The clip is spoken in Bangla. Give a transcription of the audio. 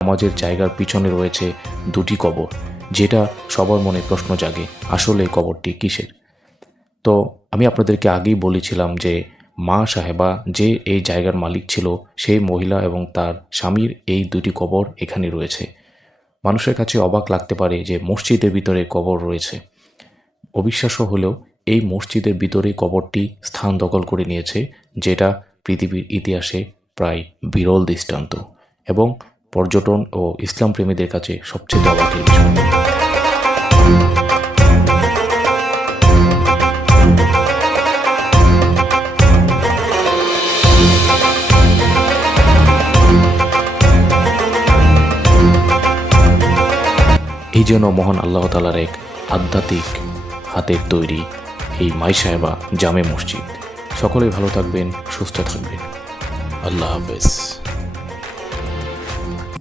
নামাজের জায়গার পিছনে রয়েছে দুটি কবর, যেটা সবার মনে প্রশ্ন জাগে আসলে কবরটি কিসের। তো আমি আপনাদেরকে আগেই বলেছিলাম যে মা সাহেবা যে এই জায়গার মালিক ছিল, সেই মহিলা এবং তার স্বামীর এই দুটি কবর এখানে রয়েছে। মানুষের কাছে অবাক লাগতে পারে যে মসজিদের ভিতরে কবর রয়েছে। অবিশ্বাস্য হলেও এই মসজিদের ভিতরে কবরটি স্থান দখল করে নিয়েছে, যেটা পৃথিবীর ইতিহাসে প্রায় বিরল দৃষ্টান্ত এবং পর্যটন ও ইসলাম প্রেমীদের কাছে সবচেয়ে অবাকের বিষয়। এই জন্য মহান আল্লাহ তাআলার এক আধ্যাত্মিক হাতের তৈরি এই মাই সাহেবা জামে মসজিদ। সকলেই ভালো থাকবেন, সুস্থ থাকবেন। আল্লাহ হাফেজ।